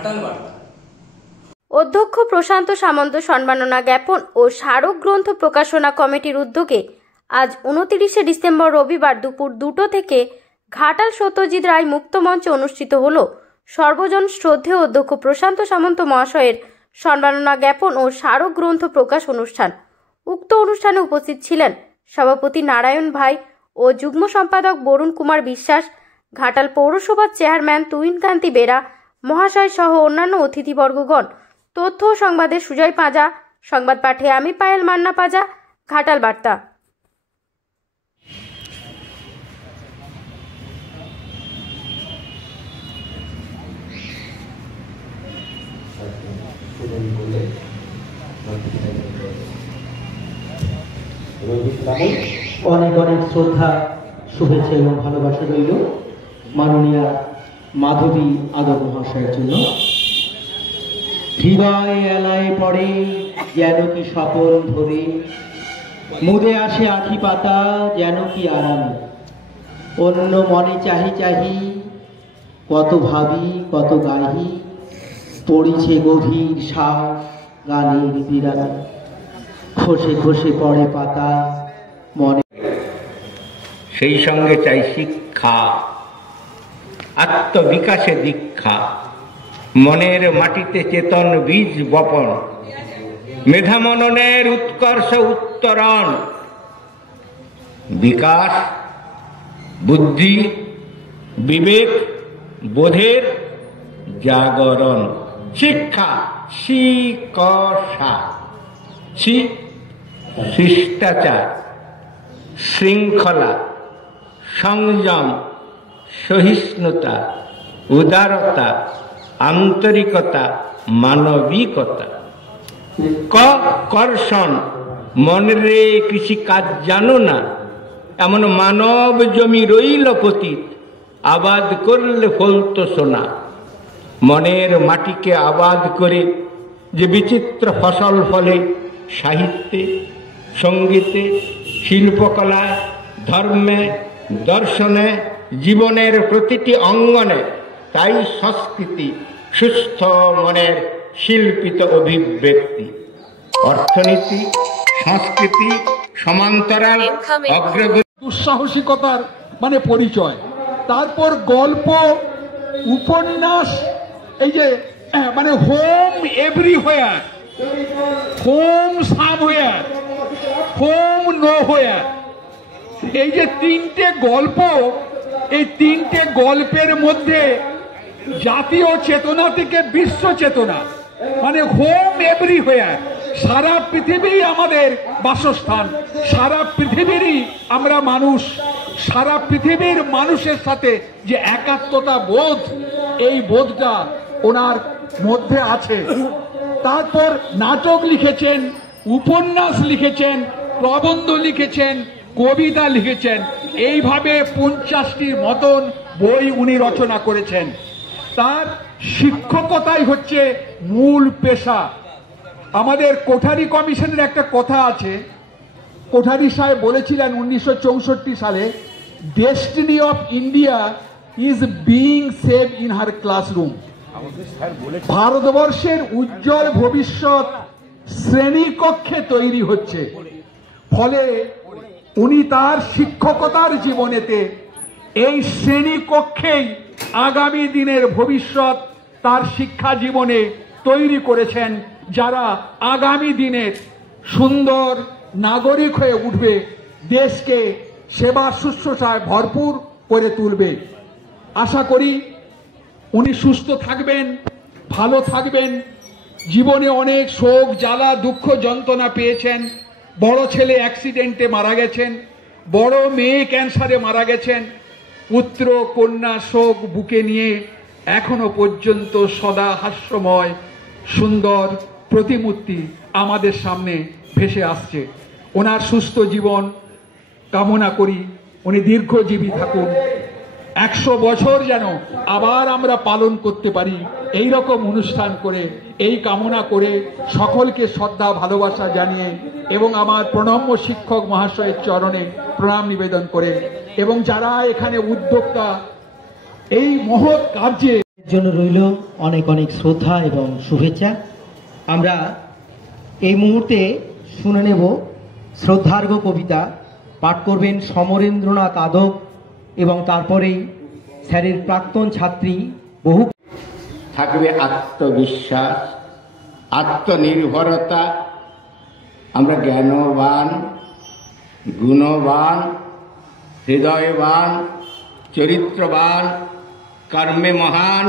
ঘাটাল বার্তা। অধ্যক্ষ প্রশান্ত সামন্ত সম্মাননা জ্ঞাপন ও স্মারক গ্রন্থ প্রকাশনা কমিটির উদ্যোগে আজ 29শে ডিসেম্বর রবিবার দুপুর 2টো থেকে ঘাটাল সত্যজিৎ রায় মুক্ত মঞ্চে অনুষ্ঠিত হল সর্বজন শ্রদ্ধেয় অধ্যক্ষ প্রশান্ত সামন্ত মহাশয়ের সম্মাননা জ্ঞাপন ও স্মারক গ্রন্থ প্রকাশ অনুষ্ঠান। উক্ত অনুষ্ঠানে উপস্থিত ছিলেন সভাপতি নারায়ণ ভাই ও যুগ্ম সম্পাদক বরুণ কুমার বিশ্বাস, ঘাটাল পৌরসভার চেয়ারম্যান তুহিন কান্তি বেরা মহাশয় সহ অন্যান্য অতিথিবর্গগণ। তথ্য ও সংবাদে সুজয় পাঁজা, সংবাদ পাঠে আমি পায়েল মান্না পাঁজা, ঘাটাল বার্তা। অনেক অনেক শ্রদ্ধা, শুভেচ্ছা এবং ভালোবাসা রইল মাননীয় মাধবী আদর মহাশয়ের জন্য। হৃদয় এলায় পড়ে যেন কি স্বপন ধরে, মুদে আসে আখি পাতা যেন কি আরামে, অন্য মনে চাহি চাহি কত ভাবি কত গাহি, পড়িছে গভীর শ্বাস গানের বিরামে, খসে খসে পড়ে পাতা মনে। সেই সঙ্গে চাই শিক্ষা, আত্মবিকাশে দীক্ষা, মনের মাটিতে চেতন বীজ বপন, মেধা মননের উৎকর্ষ উত্তরণ, বিকাশ বুদ্ধি বিবেক বোধের জাগরণ। শিক্ষা শিকষা, শিষ্টাচার, শৃঙ্খলা, সংযম, সহিষ্ণুতা, উদারতা, আন্তরিকতা, মানবিকতা। কর্ষণ, মনরে কৃষি কাজ জানো না, এমন মানব জমি রইল পতিত, আবাদ করলে ফলতো সোনা। মনের মাটিকে আবাদ করে যে বিচিত্র ফসল ফলে সাহিত্যে, সঙ্গীতে, শিল্পকলায়, ধর্মে, দর্শনে, জীবনের প্রতিটি অঙ্গনে, তাই সংস্কৃতি সুস্থ মনের শিল্পিত অভিব্যক্তি। অর্থনীতি সংস্কৃতি সমান্তরাল অগ্রগতি, দুঃসাহসিকতার মানে পরিচয়। তারপর গল্প, উপন্যাস, এই যে মানে home everywhere, home somewhere, home nowhere, এই যে তিনটে গল্প, এই তিনটে গল্পের মধ্যে জাতীয় চেতনা থেকে বিশ্ব চেতনা, মানে হোম এভরিহোয়ার, সারা পৃথিবী আমাদের বাসস্থান, সারা পৃথিবীরই আমরা মানুষ, সারা পৃথিবীর মানুষের সাথে যে একাত্মতা বোধ, এই বোধটা ওনার মধ্যে আছে। তারপর নাটক লিখেছেন, উপন্যাস লিখেছেন, প্রবন্ধ লিখেছেন, কবিতা লিখেছেন, এইভাবে 50টির মতন বই উনি রচনা করেছেন। তার শিক্ষকতাই হচ্ছে মূল পেশা। আমাদের কোঠারি কমিশনের একটা কথা আছে, কোঠারি সাহেব বলেছিলেন 1964 সালে, destiny of India is being save in her classroom. ভারতবর্ষের উজ্জ্বল ভবিষ্যৎ শ্রেণীকক্ষে তৈরি হচ্ছে। ফলে উনি তার শিক্ষকতার জীবনেতে এই শ্রেণীকক্ষেই আগামী দিনের ভবিষ্যৎ তার শিক্ষা জীবনে তৈরি করেছেন, যারা আগামী দিনের সুন্দর নাগরিক হয়ে উঠবে, দেশকে সেবা শুশ্রূষায় ভরপুর করে তুলবে। আশা করি উনি সুস্থ থাকবেন, ভালো থাকবেন। জীবনে অনেক শোক জ্বালা দুঃখ যন্ত্রণা পেয়েছেন। বড় ছেলে অ্যাক্সিডেন্টে মারা গেছেন, বড় মেয়ে ক্যান্সারে মারা গেছেন। পুত্র কন্যা শোক বুকে নিয়ে এখনো পর্যন্ত সদা হাস্যময় সুন্দর প্রতিমূর্তি আমাদের সামনে ভেসে আসছে। ওনার সুস্থ জীবন কামনা করি, উনি দীর্ঘজীবী থাকুন, 100 বছর যেন আবার আমরা পালন করতে পারি, এই রকম অনুষ্ঠান করে, এই কামনা করে সকলকে শ্রদ্ধা ভালোবাসা জানিয়ে এবং আমার প্রণম্য শিক্ষক মহাশয়ের চরণে প্রণাম নিবেদন করে, এবং যারা এখানে উদ্যোক্তা এই মহৎ কার্যে জন্য রইল অনেক অনেক শ্রদ্ধা এবং শুভেচ্ছা। আমরা এই মুহূর্তে শুনে নেব শ্রদ্ধার্ঘ্য কবিতা। পাঠ করবেন সমরেন্দ্রনাথ আদক এবং তারপরেই স্যারের প্রাক্তন ছাত্রী বহু। থাকবে আত্মবিশ্বাস, আত্মনির্ভরতা। আমরা জ্ঞানবান, গুণবান, হৃদয়বান, চরিত্রবান, কর্মে মহান,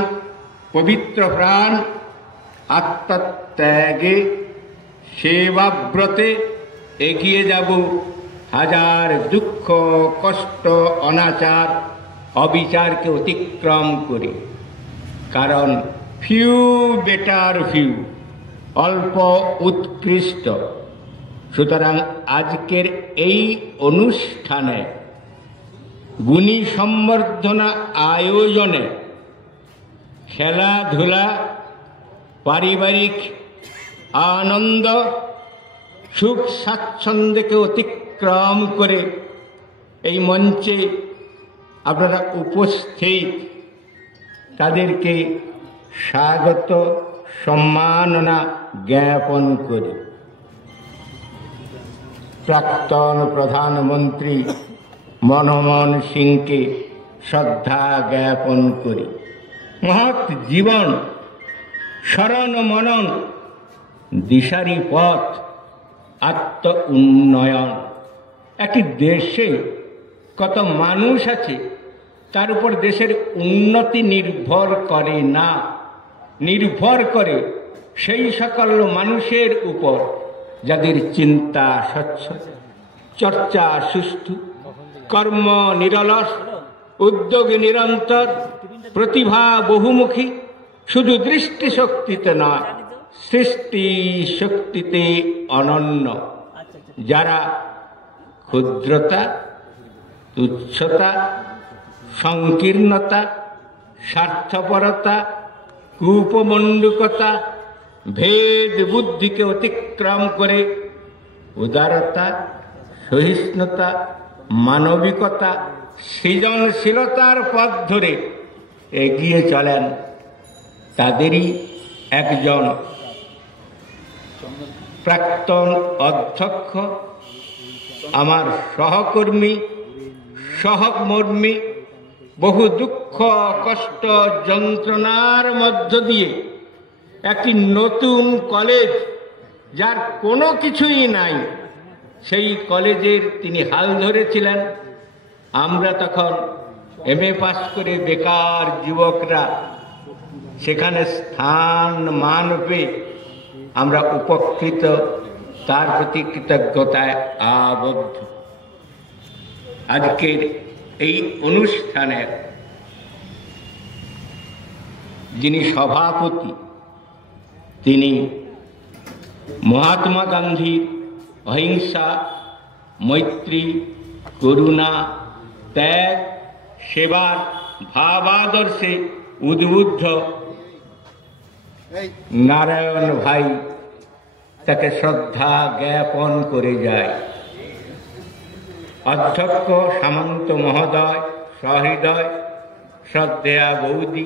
পবিত্র প্রাণ, আত্মত্যাগে, সেবাব্রতে এগিয়ে যাব হাজার দুঃখ, কষ্ট, অনাচার, অবিচারকে অতিক্রম করে। কারণ ফিউ বেটার ফিউ, অল্প উৎকৃষ্ট। সুতরাং আজকের এই অনুষ্ঠানে গুণী সম্বর্ধনা আয়োজনে খেলাধুলা, পারিবারিক আনন্দ, সুখ স্বাচ্ছন্দ্যকে অতিক্রম করে এই মঞ্চে আপনারা উপস্থিত, তাদেরকে স্বাগত সম্মাননা জ্ঞাপন করি। প্রাক্তন প্রধানমন্ত্রী মনমোহন সিংকে শ্রদ্ধা জ্ঞাপন করি। মহৎ জীবন, শরণ মনন, দিশারি পথ, আত্ম উন্নয়ন। একটি দেশে কত মানুষ আছে তার উপর দেশের উন্নতি নির্ভর করে না, নির্ভর করে সেই সকল মানুষের উপর যাদের চিন্তা স্বচ্ছ, চর্চা সুষ্ঠু, কর্ম নিরলস, উদ্যোগ নিরন্তর, প্রতিভা বহুমুখী, শুধু দৃষ্টিশক্তিতে নয় সৃষ্টি শক্তিতে অনন্য, যারা ক্ষুদ্রতা, তুচ্ছতা, সংকীর্ণতা, স্বার্থপরতা, কূপমণ্ডুকতা, ভেদ বুদ্ধিকে অতিক্রম করে উদারতা, সহিষ্ণুতা, মানবিকতা, সৃজনশীলতার পথ ধরে এগিয়ে চলেন, তাদেরই একজন প্রাক্তন অধ্যক্ষ, আমার সহকর্মী, সহমর্মী, বহু দুঃখ, কষ্ট, যন্ত্রণার মধ্য দিয়ে একটি নতুন কলেজ, যার কোনো কিছুই নাই, সেই কলেজের তিনি হাল ধরেছিলেন। আমরা তখন MA পাস করে বেকার যুবকরা সেখানে স্থান মান পেয়ে আমরা উপকৃত, তার প্রতি কৃতজ্ঞতায় আবদ্ধ। আজকের এই অনুষ্ঠানের যিনি সভাপতি, তিনি মহাত্মা গান্ধীর অহিংসা, মৈত্রী, করুণা, ত্যাগ, সেবার ভাবাদর্শে উদ্বুদ্ধ নারায়ণ ভাই, তাকে শ্রদ্ধা জ্ঞাপন করে যায়। অধ্যক্ষ সামন্ত মহোদয়, সহৃদয়, শ্রদ্ধেয়া বৌদি,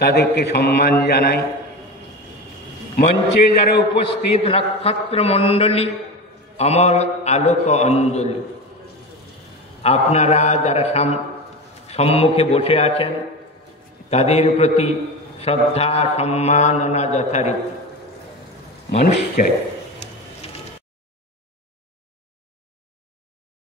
তাদেরকে সম্মান জানাই। মঞ্চে যারা উপস্থিত নক্ষত্র মণ্ডলী, অমল আলোক অঞ্জলি, আপনারা যারা সম্মুখে বসে আছেন, তাদের প্রতি শ্রদ্ধা সম্মাননা যথারীতি। মানুষ চাই